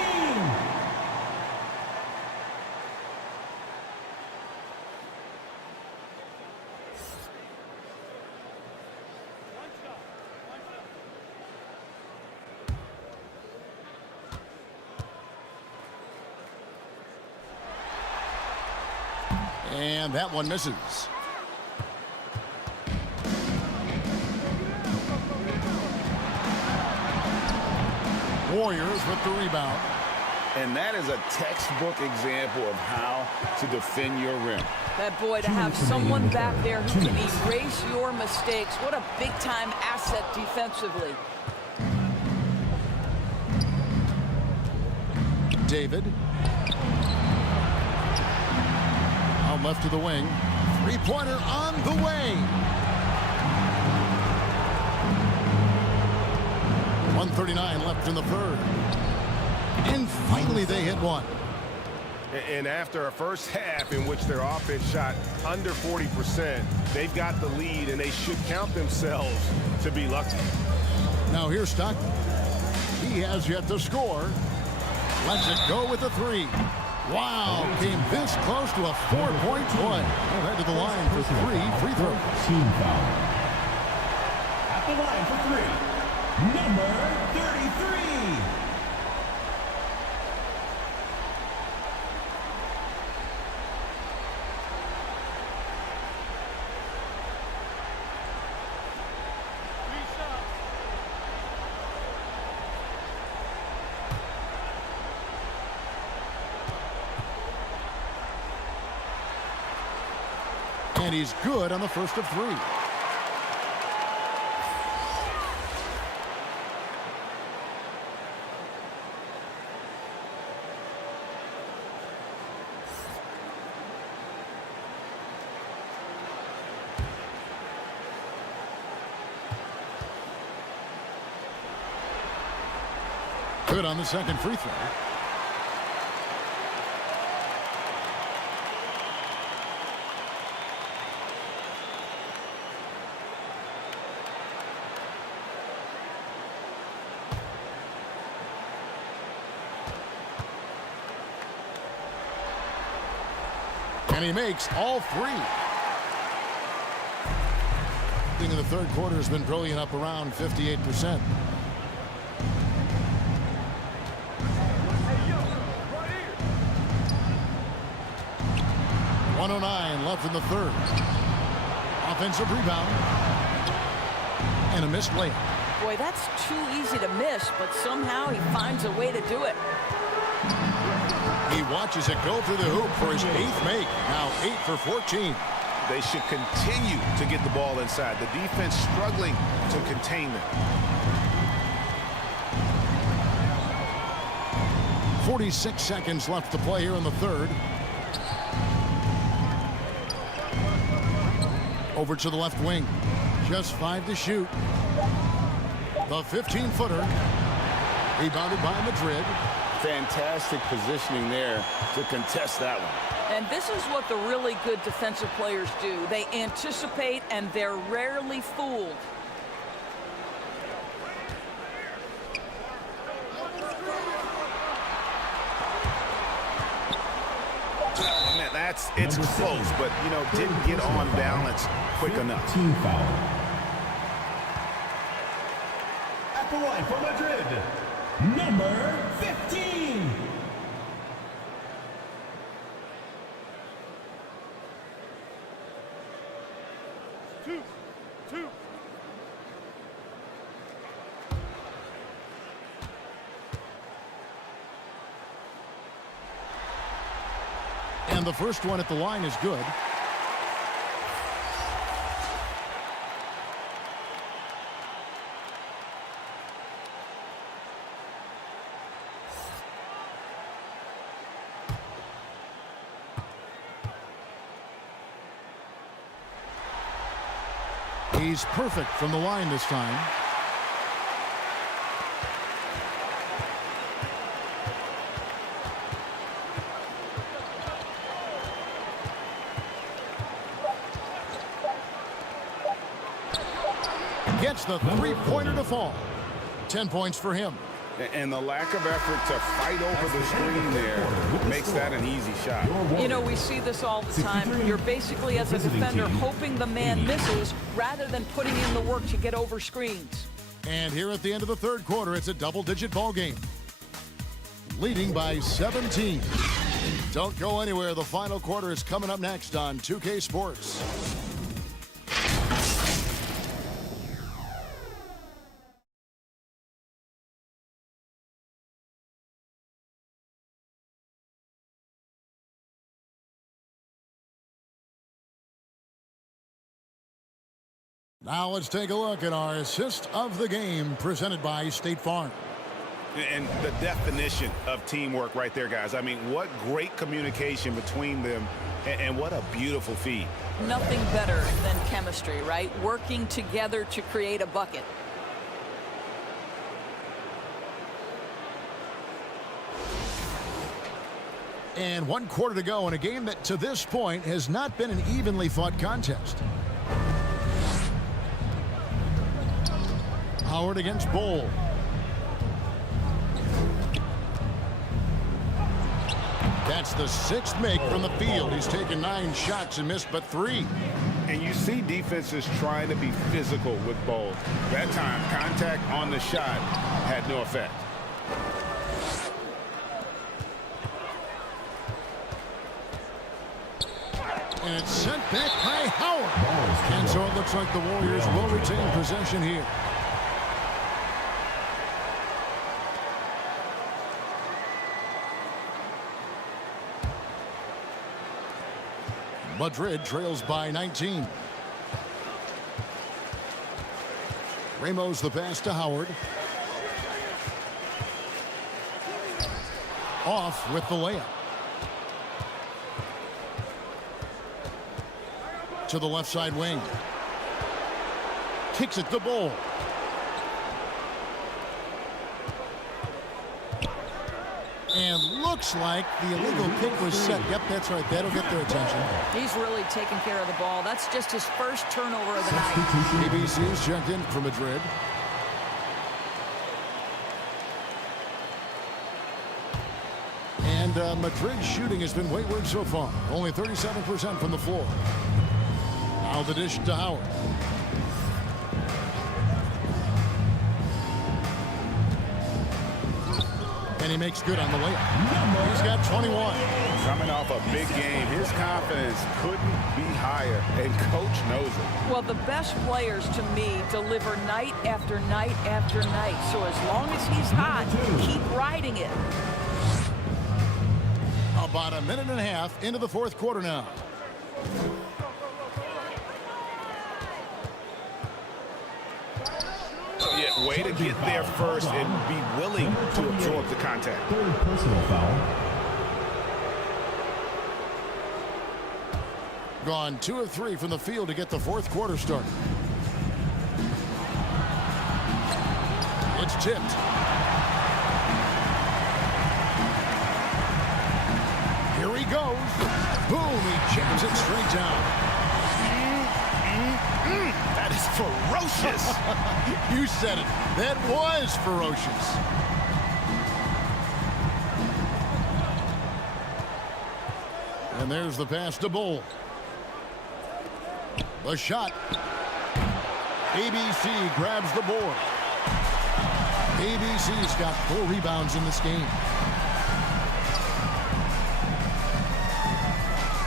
And that one misses. Warriors with the rebound. And that is a textbook example of how to defend your rim. That boy, to have someone back there who can erase your mistakes, what a big-time asset defensively. David. Out left to the wing. 3-pointer on the way. 1:39 left in the third. And finally they hit one. And after a first half in which their offense shot under 40%, they've got the lead, and they should count themselves to be lucky. Now here's Stockton. He has yet to score. Lets it go with a 3. Wow, came this close to a 4-point play. He'll head to the line for 3 free throws. Team foul. At the line for 3, number 33. And he's good on the first of 3. Good on the second free throw. And he makes all three. In the third quarter has been brilliant, up around 58%. .109 left in the third. Offensive rebound. And a missed layup. Boy, that's too easy to miss, but somehow he finds a way to do it. He watches it go through the hoop for his 8th make. Now 8 for 14. They should continue to get the ball inside. The defense struggling to contain them. 46 seconds left to play here in the third. Over to the left wing. Just 5 to shoot. The 15-footer. Rebounded by Madrid. Fantastic positioning there to contest that one. And this is what the really good defensive players do. They anticipate, and they're rarely fooled. It's close, but, you know, didn't get on balance quick enough. Team foul. At the line for Madrid, number 15. Two. And the first one at the line is good. He's perfect from the line this time. Gets the three-pointer to fall. 10 points for him. And the lack of effort to fight over the screen there makes that an easy shot. You know, we see this all the time. You're basically, as a defender, hoping the man misses rather than putting in the work to get over screens. And here at the end of the third quarter, it's a double-digit ball game. Leading by 17. Don't go anywhere. The final quarter is coming up next on 2K Sports. Now let's take a look at our assist of the game presented by State Farm. And the definition of teamwork right there, guys. I mean, what great communication between them, and what a beautiful feed. Nothing better than chemistry, right? Working together to create a bucket. And 1 quarter to go in a game that to this point has not been an evenly fought contest. Howard against Bol. That's the 6th make from the field. He's taken 9 shots and missed but 3. And you see defenses trying to be physical with Bol. That time, contact on the shot had no effect. And it's sent back by Howard. And so it looks like the Warriors will retain possession here. Madrid trails by 19. Ramos the pass to Howard. Off with the layup. To the left side wing. Kicks it to Bol. And looks like the illegal kick was set. Yep, that's right. That'll get their attention. He's really taking care of the ball. That's just his first turnover of the night. ABC's checked in from Madrid. And Madrid's shooting has been wayward so far. Only 37% from the floor. Now the dish to Howard. And he makes good on the layup. He's got 21. Coming off a big game, his confidence couldn't be higher, and coach knows it. Well, the best players, to me, deliver night after night after night. So as long as he's hot, keep riding it. About a minute and a half into the fourth quarter now. Yeah, way to get there first and be willing to absorb the contact. Third personal foul. Gone 2 of 3 from the field to get the fourth quarter started. It's tipped. Here he goes. Boom, he jams it straight down. That is ferocious. You said it. That was ferocious. And there's the pass to Bol. The shot. ABC grabs the board. ABC's got 4 rebounds in this game.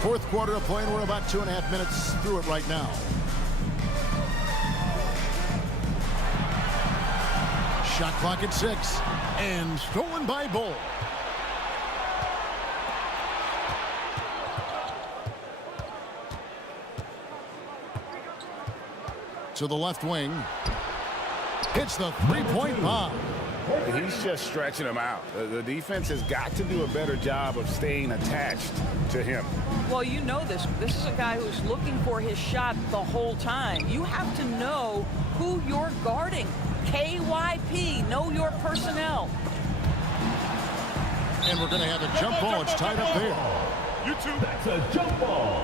Fourth quarter of play, and we're about 2.5 minutes through it right now. Shot clock at 6, and stolen by Bol. To the left wing. Hits the three-point bomb. He's just stretching him out. The defense has got to do a better job of staying attached to him. Well, you know this. This is a guy who's looking for his shot the whole time. You have to know who you're guarding. KYP, know your personnel. And we're going to have a jump ball. It's tied up there. You two. That's a jump ball.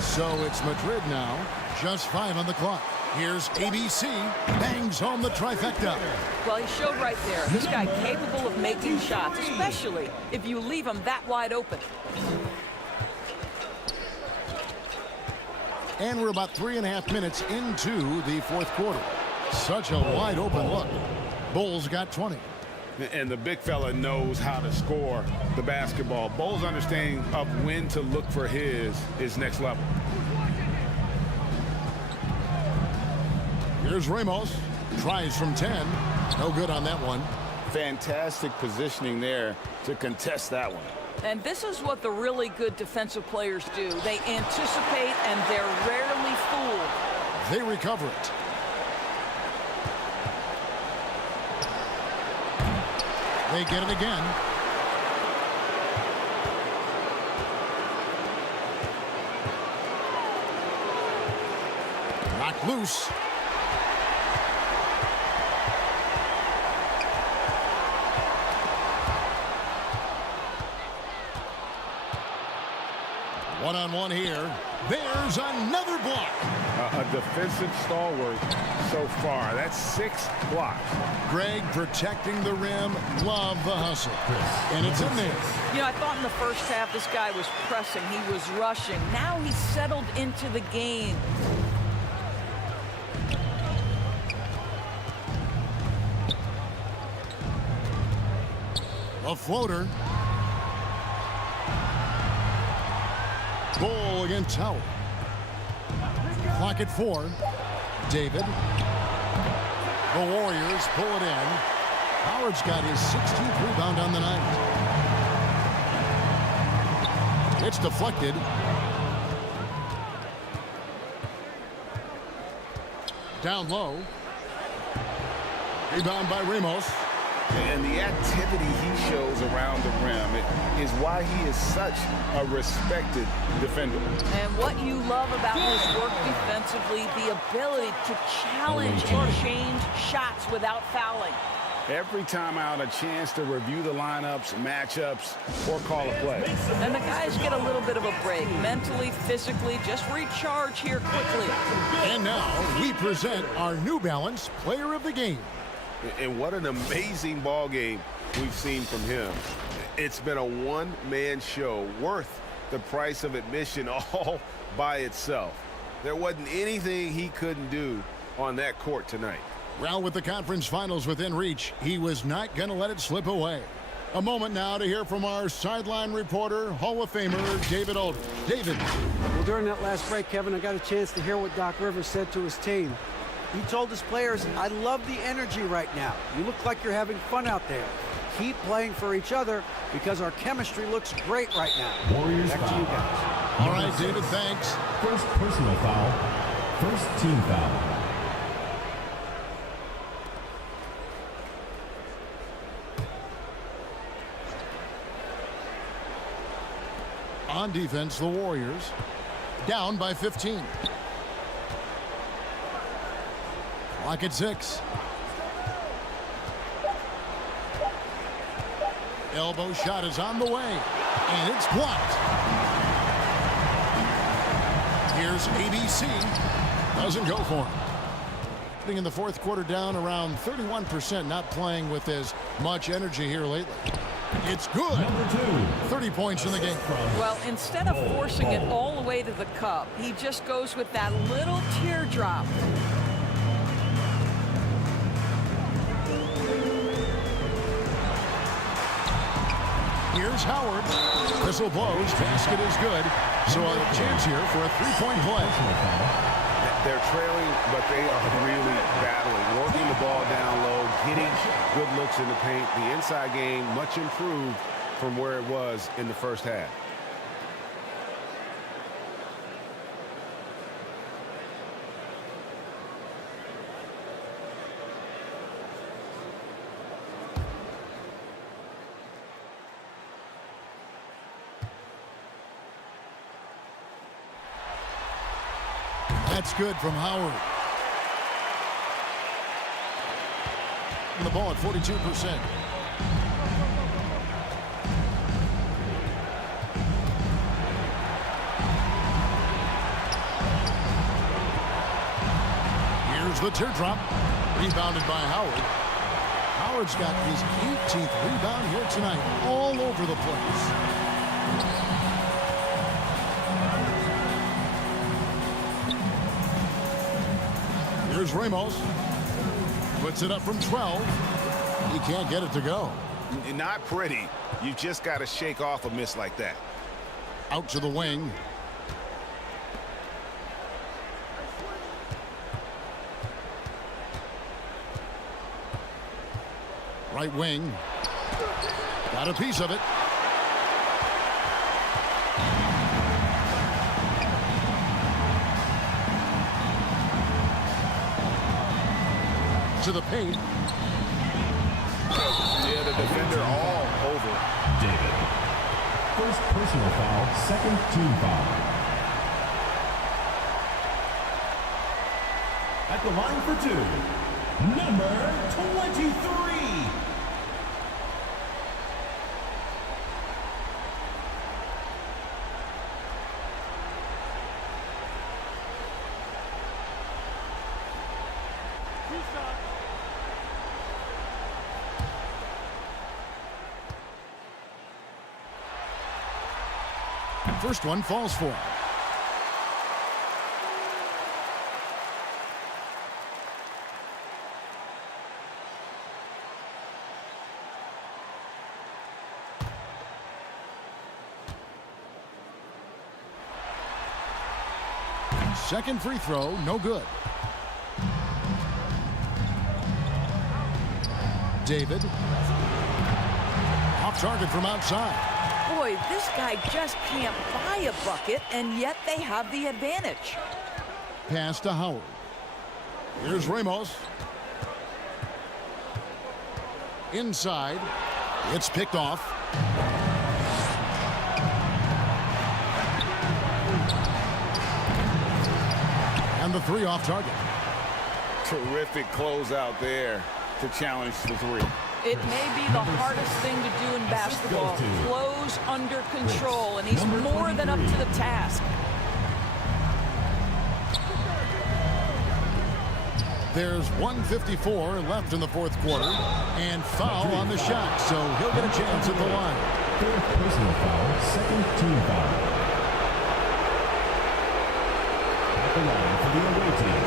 So it's Madrid now. Just 5 on the clock. Here's ABC. Bangs home the trifecta. Well, he showed right there. This guy capable of making shots, especially if you leave him that wide open. And we're about 3.5 minutes into the fourth quarter. Such a wide open look. Bol's got 20. And the big fella knows how to score the basketball. Bol's understanding of when to look for his is next level. Here's Ramos. Tries from 10. No good on that one. Fantastic positioning there to contest that one. And this is what the really good defensive players do. They anticipate, and they're rarely fooled. They recover it. They get it again. Knocked loose. One-on-one here. There's another block. A defensive stalwart so far. That's 6 blocks. Greg protecting the rim. Love the hustle. And it's in there. You know, I thought in the first half this guy was pressing. He was rushing. Now he's settled into the game. A floater. Bol against Howard. Clock at 4. David. The Warriors pull it in. Howard's got his 16th rebound on the night. It's deflected. Down low. Rebound by Ramos. And the activity he shows around the rim is why he is such a respected defender. And what you love about his work defensively, the ability to challenge and change shots without fouling. Every time out, a chance to review the lineups, matchups, or call a play. And the guys get a little bit of a break, mentally, physically, just recharge here quickly. And now we present our New Balance Player of the Game. And what an amazing ball game we've seen from him. It's been a one-man show worth the price of admission all by itself. There wasn't anything he couldn't do on that court tonight. Well, with the conference finals within reach, he was not going to let it slip away. A moment now to hear from our sideline reporter, Hall of Famer David Aldridge. David. Well, during that last break, Kevin, I got a chance to hear what Doc Rivers said to his team. He told his players, I love the energy right now. You look like you're having fun out there. Keep playing for each other because our chemistry looks great right now. Warriors Back to you guys. All right, David, thanks. First personal foul. First team foul. On defense, the Warriors down by 15. Clock at 6. Elbow shot is on the way, and it's blocked. Here's ABC. Doesn't go for him. In the fourth quarter, down around 31%, not playing with as much energy here lately. It's good. Number 2. 30 points in the game. Well, instead of forcing it all the way to the cup, he just goes with that little teardrop. Here's Howard. Whistle blows. Basket is good. So a chance here for a three-point play. They're trailing, but they are really battling, working the ball down low, getting good looks in the paint. The inside game much improved from where it was in the first half. That's good from Howard. And the ball at 42%. Here's the teardrop. Rebounded by Howard. Howard's got his 18th rebound here tonight. All over the place. Here's Ramos. Puts it up from 12. He can't get it to go. Not pretty. You just got to shake off a miss like that. Out to the wing. Right wing. Got a piece of it. To the paint. Yeah, the defender all over. David. First personal foul, second team foul. At the line for 2, number 23. First one falls for him. Second free throw, no good. David. Off target from outside. Boy, this guy just can't buy a bucket, and yet they have the advantage. Pass to Howard. Here's Ramos. Inside. It's picked off. And the three off target. Terrific closeout there to challenge the three. It may be the hardest thing to do in basketball. Close under control, and he's more than up to the task. There's 1:54 left in the fourth quarter, and foul on the shot, so he'll get a chance at the line. Fourth personal foul, second team foul. At the line for the away team.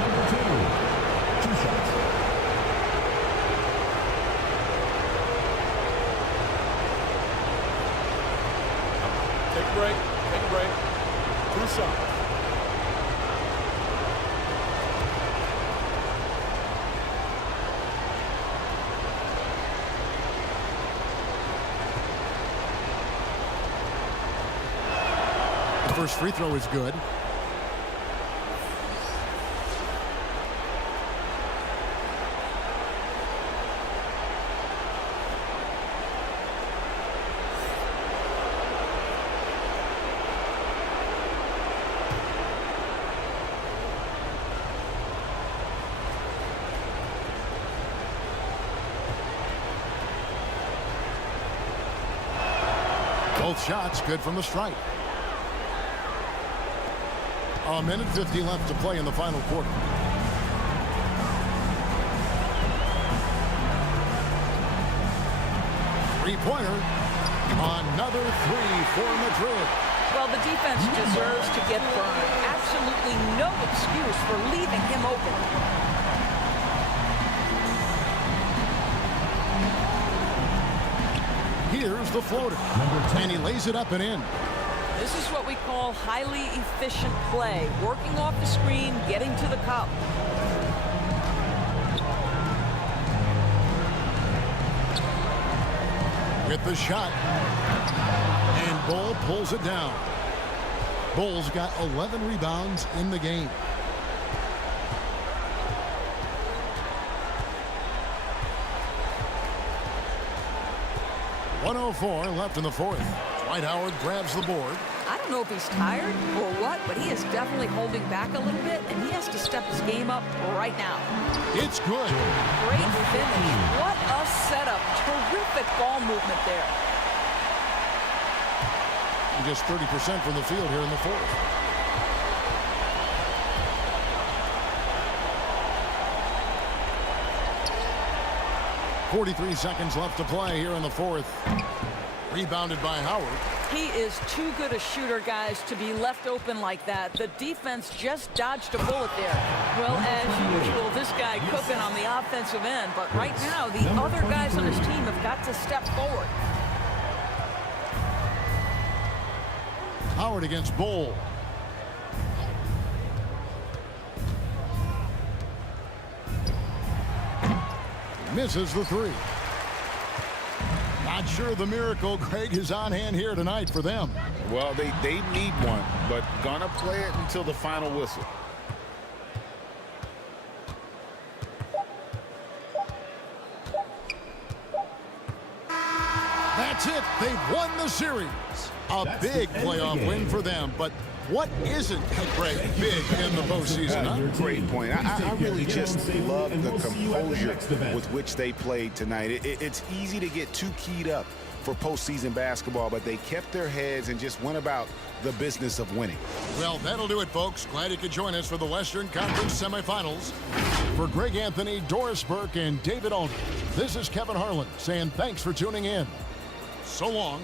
Number 2, 2 shots. Take a break. Take a break. 2 shots. The first free throw is good. Both shots good from the stripe. A minute 50 left to play in the final quarter. Three-pointer. Another three for Madrid. Well, the defense deserves to get burned. Absolutely no excuse for leaving him open. Here's the floater. And he lays it up and in. This is what we call highly efficient play. Working off the screen, getting to the cup. With the shot. And Bol pulls it down. Bol's got 11 rebounds in the game. .104 left in the fourth. Dwight Howard grabs the board. I don't know if he's tired or what, but he is definitely holding back a little bit, and he has to step his game up right now. It's good. Great finish. What a setup. Terrific ball movement there. And just 30% from the field here in the fourth. .43 seconds left to play here in the fourth. Rebounded by Howard. He is too good a shooter, guys, to be left open like that. The defense just dodged a bullet there. Well, as usual, this guy cooking on the offensive end. But right now, the other guys on his team have got to step forward. Howard against Bol. Misses the three. Not sure the miracle, Greg, is on hand here tonight for them. Well, they need one, but gonna play it until the final whistle. That's it. They've won the series. A big playoff win for them, but what isn't, Greg, big in the postseason? Huh? Great point. I really just love the composure with which they played tonight. It's easy to get too keyed up for postseason basketball, but they kept their heads and just went about the business of winning. Well, that'll do it, folks. Glad you could join us for the Western Conference semifinals. For Greg Anthony, Doris Burke, and David Aldridge, this is Kevin Harlan saying thanks for tuning in. So long.